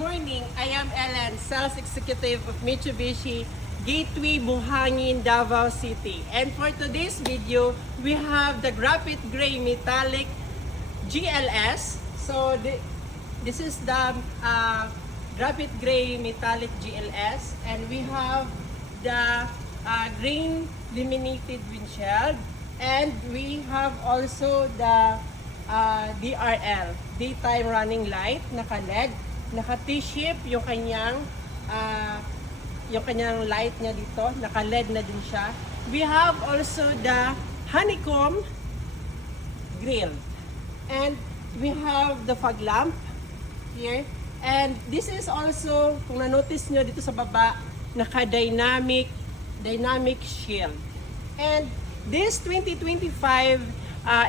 morning. I am Ellen, Sales Executive of Mitsubishi Gateway Buhangin, Davao City. And for today's video, we have the Graphite Gray Metallic GLS. So this is the Graphite Gray Metallic GLS, and we have the green laminated windshield, and we have also the DRL, daytime running light, naka-LED, naka-T-shape yung kanyang light niya dito, naka-LED na din siya. We have also the honeycomb grill, and we have the fog lamp here, and this is also, kung na-notice nyo dito sa baba, naka-dynamic shield. And this 2025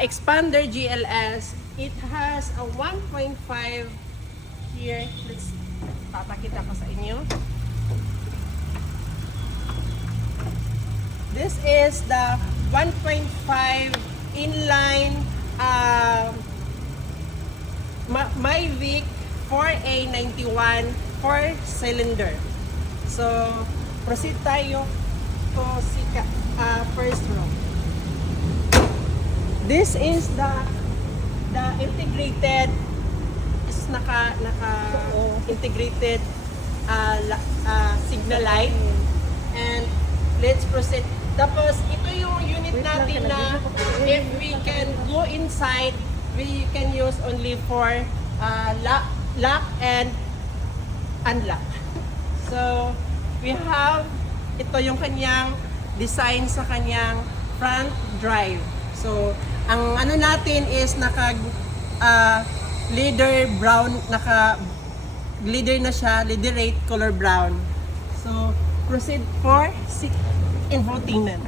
Expander GLS, it has a 1.5 here. Let's papakita ko sa inyo. This is the 1.5 inline Mavic 4A91 4-cylinder. So proceed tayo to first row. This is the integrated integrated signal light, and let's proceed. Tapos ito yung unit natin na if we can go inside, we can use only for lock and unlock. So we have ito yung kanyang design sa kanyang front drive. So ang ano natin is leather brown, leather na siya, leatherate color brown. So proceed for infotainment.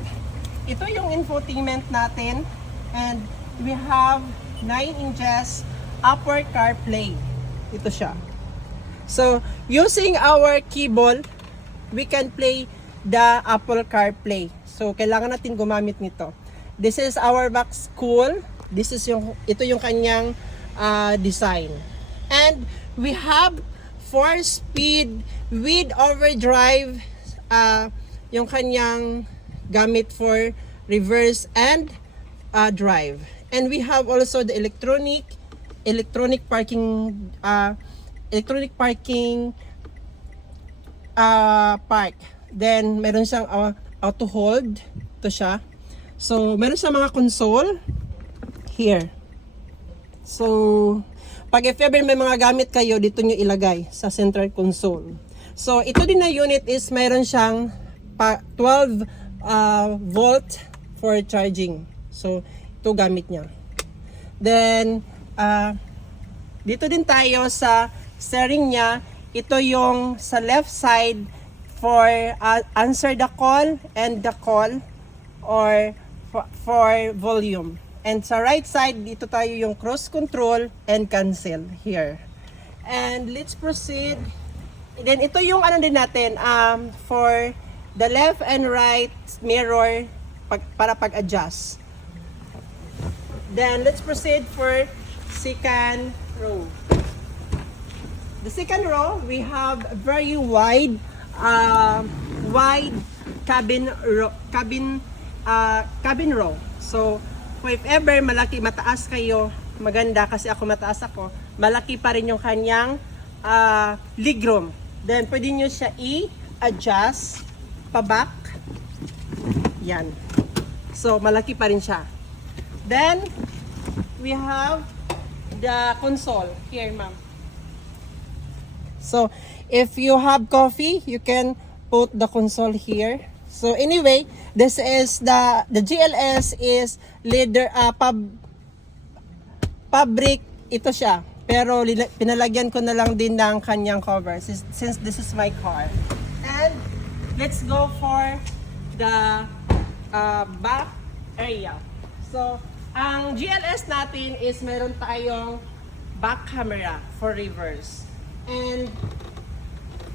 Ito yung infotainment natin, and we have 9 inches upper CarPlay. Ito siya. So using our keyboard, we can play the Apple CarPlay. So kailangan natin gumamit nito. This is our box cool. Ito yung kanyang design. And we have 4-speed with overdrive, yung kanyang gamit for reverse and drive. And we have also the electronic parking park. Then meron siyang auto hold. Ito siya. So meron siyang mga console here. So pag if ever may mga gamit kayo, dito nyo ilagay sa central console. So ito din na unit is meron siyang 12 volt for charging. So ito gamit niya. Then dito din tayo sa steering niya. Ito yung sa left side for answer the call and the call, or for volume. And sa right side, dito tayo yung cruise control and cancel here. And let's proceed. Then ito yung ano din natin, for the left and right mirror para pag-adjust. Then let's proceed for second row. The second row, we have a very wide cabin row. So if ever mataas kayo, maganda kasi mataas ako, malaki pa rin yung kanyang legroom. Then pwede nyo siya i-adjust pa-back. Yan. So malaki pa rin siya. Then we have the console here, ma'am. So if you have coffee, you can put the console here. So anyway, this is the GLS is leather fabric ito siya. Pero pinalagyan ko na lang din ng kanyang cover since this is my car. And let's go for the back area. So ang GLS natin is meron tayong back camera for reverse. And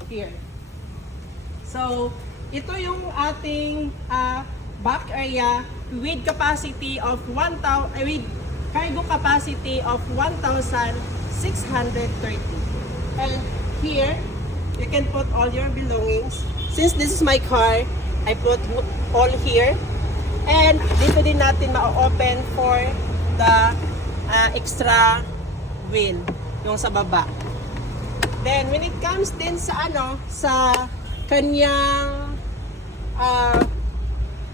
here. So ito yung ating back area with capacity of with cargo capacity of 1,630. And here, you can put all your belongings. Since this is my car, I put all here. And dito din natin ma-open for the extra wheel, yung sa baba. Then, when it comes din sa sa kanyang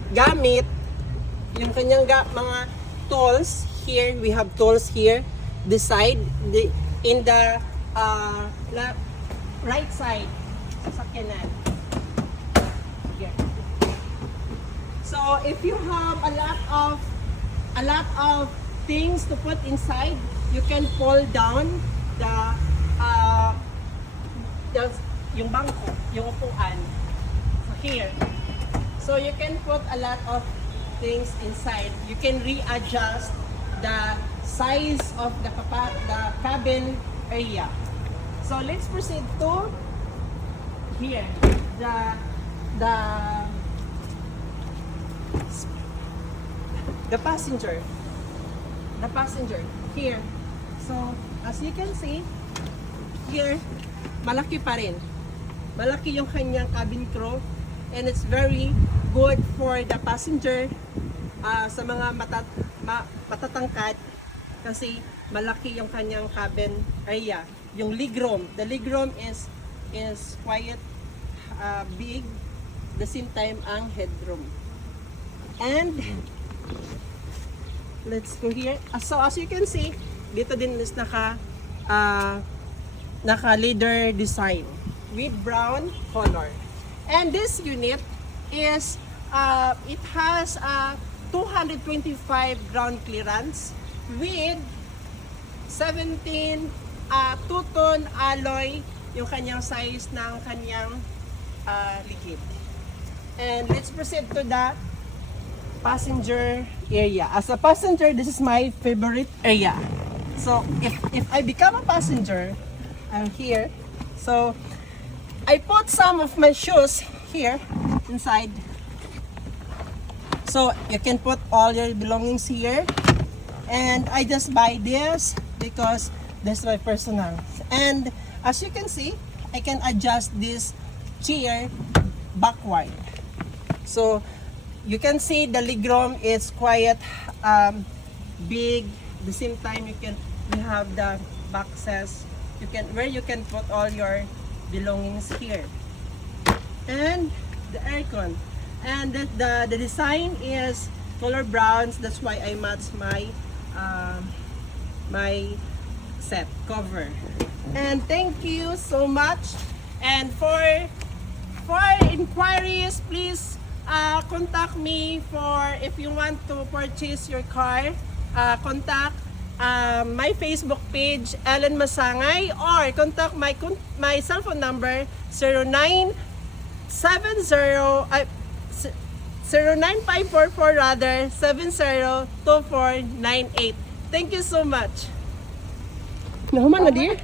gamit, yung kanyang mga tools, here, we have tools here, this side, in the right side, sasakyanan. Here. So, if you have a lot of things to put inside, you can pull down yung bangko, yung upuan. So here. So you can put a lot of things inside. You can readjust the size of the cabin area. So let's proceed to here. The passenger. The passenger here. So as you can see here, malaki pa rin. Malaki yung kanyang cabin crew, and it's very good for the passenger sa mga matatangkad kasi malaki yung kanyang cabin area. Yung legroom, the legroom is quite big, the same time ang headroom. And let's go here. So as you can see, dito din is naka leather design with brown color. And this unit is it has a 225 ground clearance with 17 two-tone alloy yung kanyang size ng kanyang likid. And let's proceed to the passenger area. As a passenger, this is my favorite area. So if I become a passenger, I'm here. So I put some of my shoes here inside. So you can put all your belongings here. And I just buy this because this is my personal. And as you can see, I can adjust this chair backward. So you can see the legroom is quite big. At the same time, you have the boxes. Where you can put all your belongings here. And the aircon. And the design is color browns. That's why I match my my set cover. And thank you so much. And for inquiries, please contact me if you want to purchase your car. Contact my Facebook page, Ellen Masangay, or contact my cell phone number 09544 rather 702498. Thank you so much. Nahuman na dear.